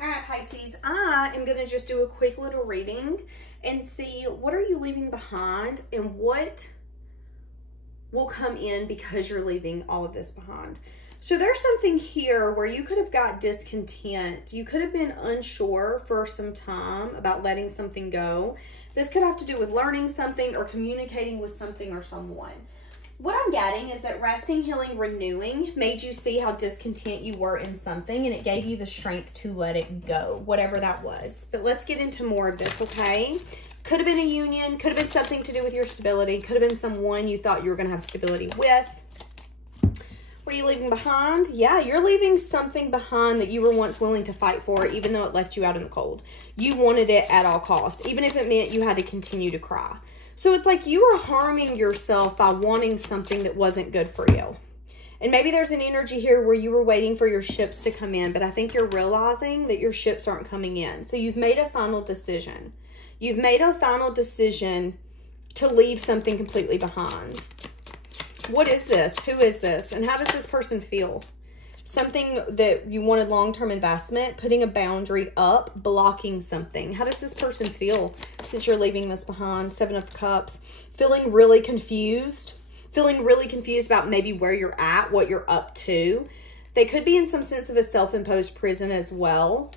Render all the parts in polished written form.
All right, Pisces, I am going to just do a quick little reading and see what are you leaving behind and what will come in because you're leaving all of this behind. So there's something here where you could have got discontent. You could have been unsure for some time about letting something go. This could have to do with learning something or communicating with something or someone. What I'm getting is that resting, healing, renewing made you see how discontent you were in something, and it gave you the strength to let it go, whatever that was. But let's get into more of this, okay? Could have been a union, could have been something to do with your stability, could have been someone you thought you were going to have stability with. What are you leaving behind? Yeah, you're leaving something behind that you were once willing to fight for, even though it left you out in the cold. You wanted it at all costs, even if it meant you had to continue to cry. So it's like you were harming yourself by wanting something that wasn't good for you. And maybe there's an energy here where you were waiting for your ships to come in, but I think you're realizing that your ships aren't coming in. So you've made a final decision. You've made a final decision to leave something completely behind. What is this? Who is this? And how does this person feel? Something that you wanted long-term investment, putting a boundary up, blocking something. How does this person feel since you're leaving this behind? Seven of Cups. Feeling really confused. Feeling really confused about maybe where you're at, what you're up to. They could be in some sense of a self-imposed prison as well.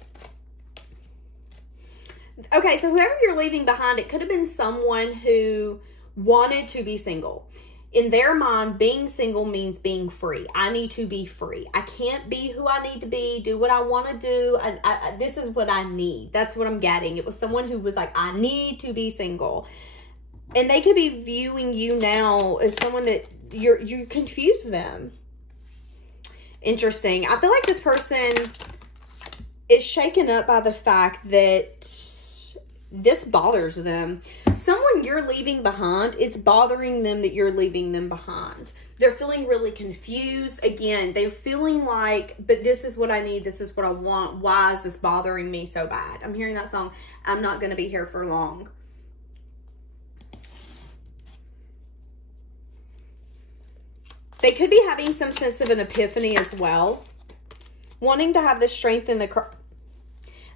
Okay, so whoever you're leaving behind, it could have been someone who wanted to be single. In their mind, being single means being free. I need to be free. I can't be who I need to be, do what I want to do. This is what I need. That's what I'm getting. It was someone who was like, I need to be single. And they could be viewing you now as someone that you confuse them. Interesting. I feel like this person is shaken up by the fact that this bothers them. Someone you're leaving behind, it's bothering them that you're leaving them behind. They're feeling really confused. Again, they're feeling like, but this is what I need. This is what I want. Why is this bothering me so bad? I'm hearing that song. I'm not going to be here for long. They could be having some sense of an epiphany as well. Wanting to have the strength in the...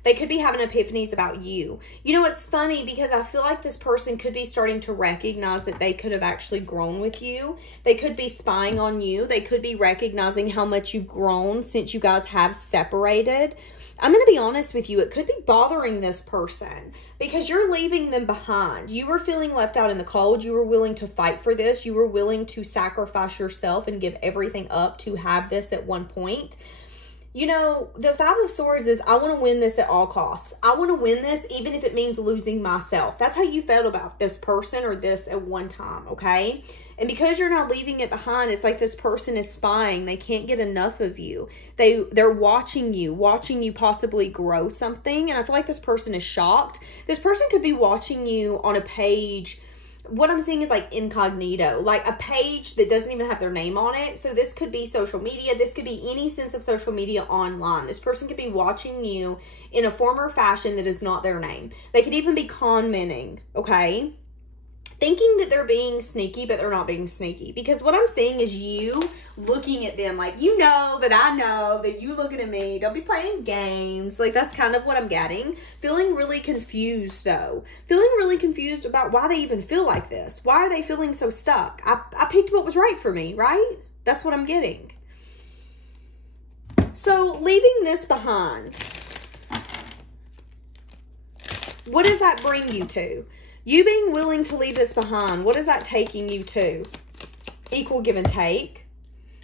They could be having epiphanies about you. You know, it's funny because I feel like this person could be starting to recognize that they could have actually grown with you. They could be spying on you. They could be recognizing how much you've grown since you guys have separated. I'm going to be honest with you. It could be bothering this person because you're leaving them behind. You were feeling left out in the cold. You were willing to fight for this. You were willing to sacrifice yourself and give everything up to have this at one point. You know, the Five of Swords is, I want to win this at all costs. I want to win this even if it means losing myself. That's how you felt about this person or this at one time, okay? And because you're not leaving it behind, it's like this person is spying. They can't get enough of you. They're watching you possibly grow something. And I feel like this person is shocked. This person could be watching you on a page. What I'm seeing is like incognito, like a page that doesn't even have their name on it. So this could be social media. This could be any sense of social media online. This person could be watching you in a form or fashion that is not their name. They could even be commenting, okay? Thinking that they're being sneaky, but they're not being sneaky. Because what I'm seeing is you looking at them like, you know that I know that you looking at me. Don't be playing games. Like, that's kind of what I'm getting. Feeling really confused, though. Feeling really confused about why they even feel like this. Why are they feeling so stuck? I picked what was right for me, right? That's what I'm getting. So, leaving this behind, what does that bring you to? You being willing to leave this behind, what is that taking you to? Equal give and take.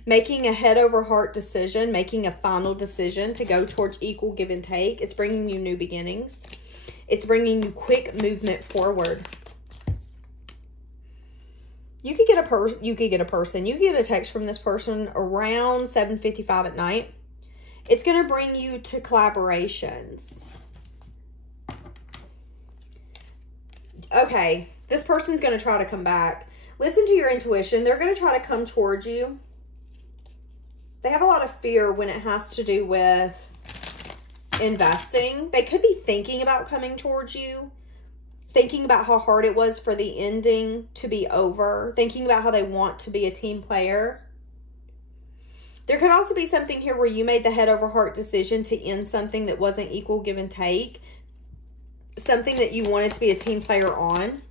Making a head over heart decision. Making a final decision to go towards equal give and take. It's bringing you new beginnings. It's bringing you quick movement forward. You could get a person. You could get a text from this person around 7:55 at night. It's going to bring you to collaborations. Okay, this person's going to try to come back. Listen to your intuition. They're going to try to come towards you. They have a lot of fear when it has to do with investing. They could be thinking about coming towards you. Thinking about how hard it was for the ending to be over. Thinking about how they want to be a team player. There could also be something here where you made the head over heart decision to end something that wasn't equal give and take. Something that you wanted to be a team player on.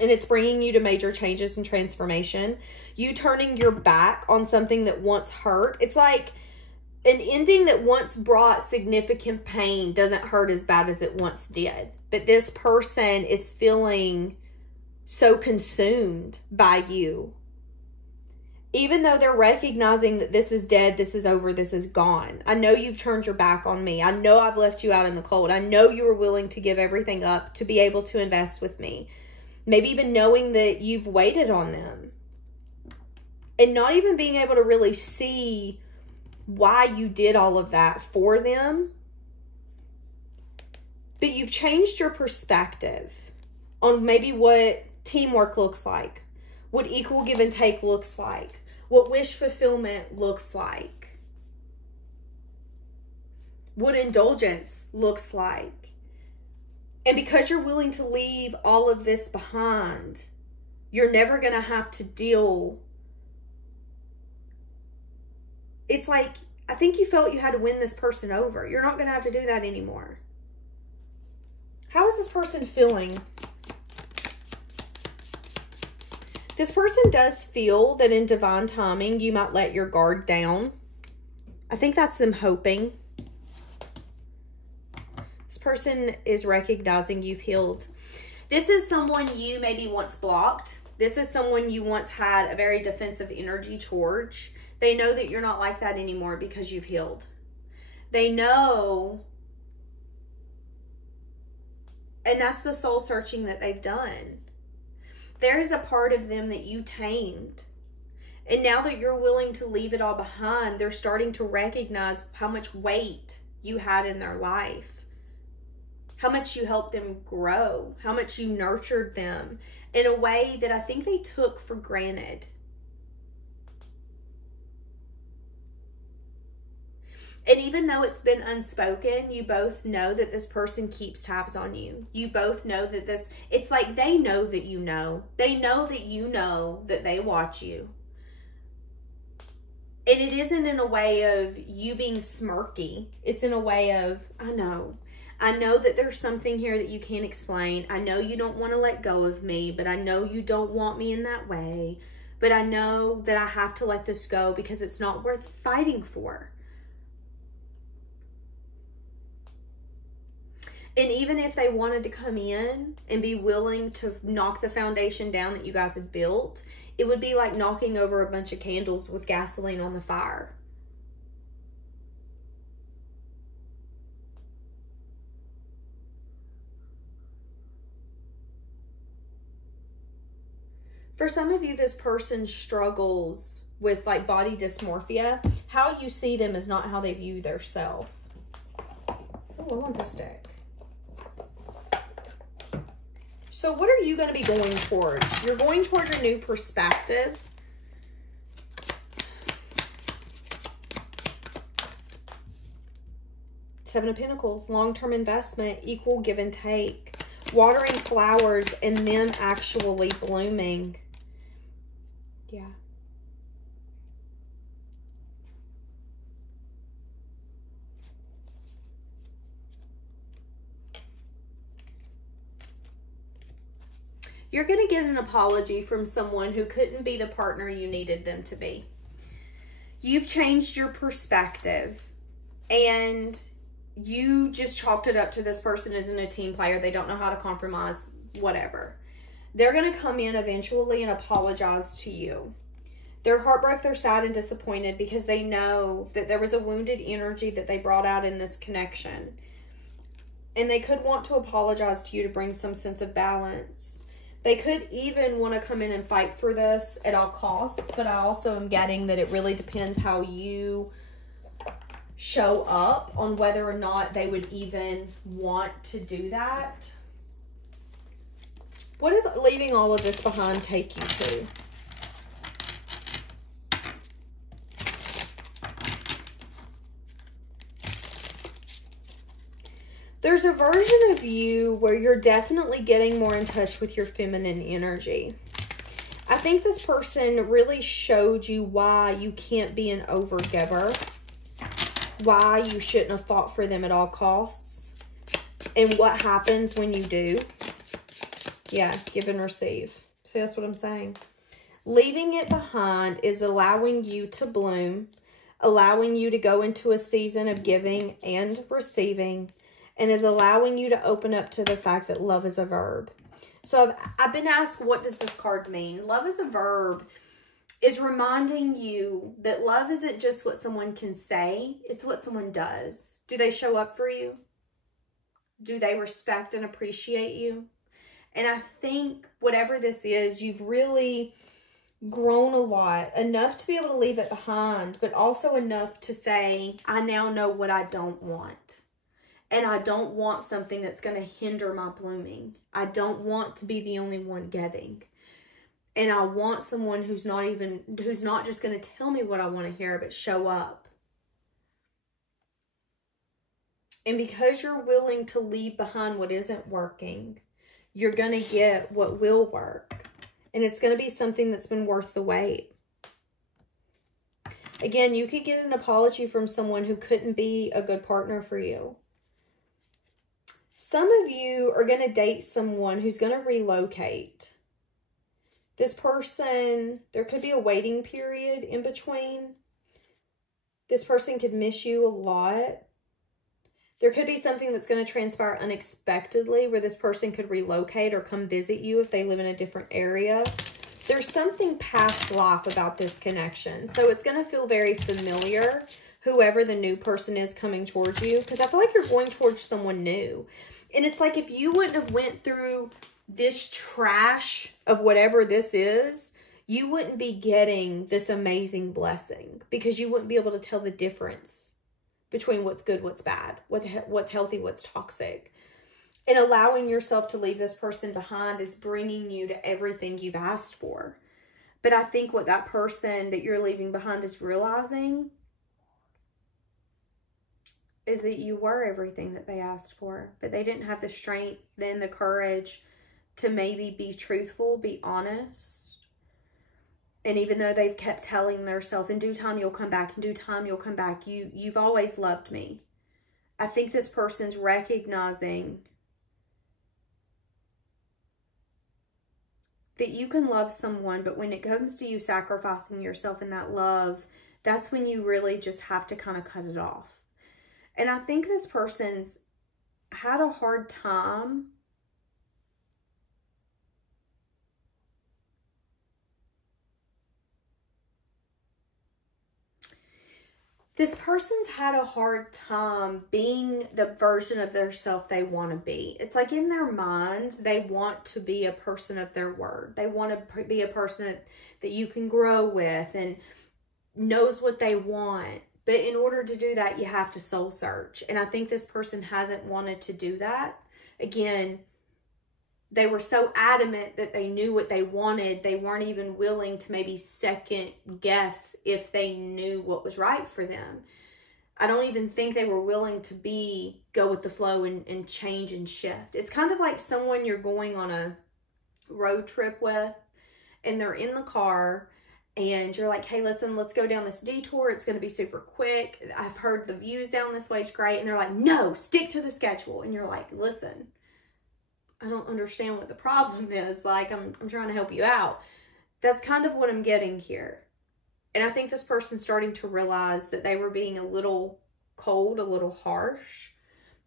And it's bringing you to major changes and transformation. You turning your back on something that once hurt. It's like an ending that once brought significant pain doesn't hurt as bad as it once did. But this person is feeling so consumed by you. Even though they're recognizing that this is dead, this is over, this is gone. I know you've turned your back on me. I know I've left you out in the cold. I know you were willing to give everything up to be able to invest with me. Maybe even knowing that you've waited on them. And not even being able to really see why you did all of that for them. But you've changed your perspective on maybe what teamwork looks like. What equal give and take looks like. What wish fulfillment looks like. What indulgence looks like. And because you're willing to leave all of this behind, you're never going to have to deal. It's like, I think you felt you had to win this person over. You're not going to have to do that anymore. How is this person feeling? This person does feel that in divine timing, you might let your guard down. I think that's them hoping. This person is recognizing you've healed. This is someone you maybe once blocked. This is someone you once had a very defensive energy towards. They know that you're not like that anymore because you've healed. They know, and that's the soul searching that they've done. There's a part of them that you tamed. And now that you're willing to leave it all behind, they're starting to recognize how much weight you had in their life. How much you helped them grow. How much you nurtured them in a way that I think they took for granted. And even though it's been unspoken, you both know that this person keeps tabs on you. You both know that it's like they know that you know. They know that you know that they watch you. And it isn't in a way of you being smirky. It's in a way of, I know that there's something here that you can't explain. I know you don't want to let go of me, but I know you don't want me in that way. But I know that I have to let this go because it's not worth fighting for. And even if they wanted to come in and be willing to knock the foundation down that you guys had built, it would be like knocking over a bunch of candles with gasoline on the fire. For some of you, this person struggles with like body dysmorphia. How you see them is not how they view their self. Oh, I want this deck. So what are you going to be going towards? You're going towards your new perspective. Seven of Pentacles, long-term investment, equal give and take, watering flowers and them actually blooming. Yeah. You're going to get an apology from someone who couldn't be the partner you needed them to be. You've changed your perspective and you just chalked it up to this person isn't a team player. They don't know how to compromise, whatever. They're going to come in eventually and apologize to you. They're heartbroken, they're sad and disappointed because they know that there was a wounded energy that they brought out in this connection. And they could want to apologize to you to bring some sense of balance. They could even want to come in and fight for this at all costs, but I also am getting that it really depends how you show up on whether or not they would even want to do that. What does leaving all of this behind take you to? There's a version of you where you're definitely getting more in touch with your feminine energy. I think this person really showed you why you can't be an overgiver, why you shouldn't have fought for them at all costs, and what happens when you do. Yeah, give and receive. See, that's what I'm saying. Leaving it behind is allowing you to bloom, allowing you to go into a season of giving and receiving, and is allowing you to open up to the fact that love is a verb. So I've been asked, what does this card mean? Love is a verb is reminding you that love isn't just what someone can say, it's what someone does. Do they show up for you? Do they respect and appreciate you? And I think whatever this is, you've really grown a lot, enough to be able to leave it behind, but also enough to say, I now know what I don't want. And I don't want something that's going to hinder my blooming. I don't want to be the only one giving. And I want someone who's not just going to tell me what I want to hear, but show up. And because you're willing to leave behind what isn't working, you're going to get what will work. And it's going to be something that's been worth the wait. Again, you could get an apology from someone who couldn't be a good partner for you. Some of you are going to date someone who's going to relocate. This person, there could be a waiting period in between. This person could miss you a lot. There could be something that's going to transpire unexpectedly where this person could relocate or come visit you if they live in a different area. There's something past life about this connection. So it's going to feel very familiar, whoever the new person is coming towards you. Because I feel like you're going towards someone new. And it's like if you wouldn't have went through this trash of whatever this is, you wouldn't be getting this amazing blessing. Because you wouldn't be able to tell the difference between what's good, what's bad, what's healthy, what's toxic. And allowing yourself to leave this person behind is bringing you to everything you've asked for. But I think what that person that you're leaving behind is realizing is that you were everything that they asked for, but they didn't have the strength, then the courage to maybe be truthful, be honest. And even though they've kept telling themselves, in due time you'll come back, in due time you'll come back, you've always loved me. I think this person's recognizing that you can love someone, but when it comes to you sacrificing yourself in that love, that's when you really just have to kind of cut it off. And I think this person's had a hard time being the version of their self they want to be. It's like in their mind, they want to be a person of their word. They want to be a person that you can grow with and knows what they want. But in order to do that, you have to soul search. And I think this person hasn't wanted to do that. Again, they were so adamant that they knew what they wanted. They weren't even willing to maybe second guess if they knew what was right for them. I don't even think they were willing to go with the flow and change and shift. It's kind of like someone you're going on a road trip with and they're in the car and you're like, hey, listen, let's go down this detour. It's going to be super quick. I've heard the views down this way is great. And they're like, no, stick to the schedule. And you're like, listen, I don't understand what the problem is. Like, I'm trying to help you out. That's kind of what I'm getting here. And I think this person's starting to realize that they were being a little cold, a little harsh.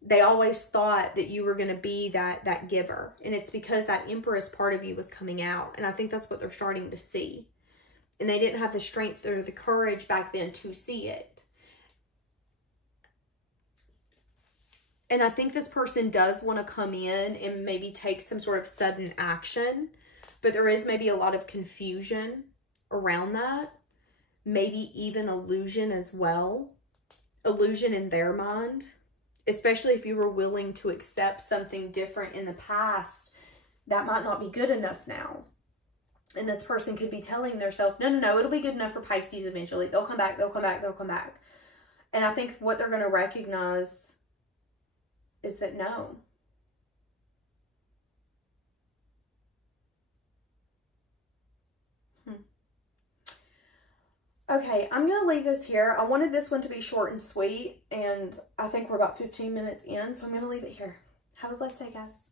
They always thought that you were going to be that giver. And it's because that Empress part of you was coming out. And I think that's what they're starting to see. And they didn't have the strength or the courage back then to see it. And I think this person does want to come in and maybe take some sort of sudden action. But there is maybe a lot of confusion around that. Maybe even illusion as well. Illusion in their mind. Especially if you were willing to accept something different in the past. That might not be good enough now. And this person could be telling themselves, no, it'll be good enough for Pisces eventually. They'll come back, they'll come back, they'll come back. And I think what they're going to recognize is that no. Okay, I'm going to leave this here. I wanted this one to be short and sweet, and I think we're about 15 minutes in, so I'm going to leave it here. Have a blessed day, guys.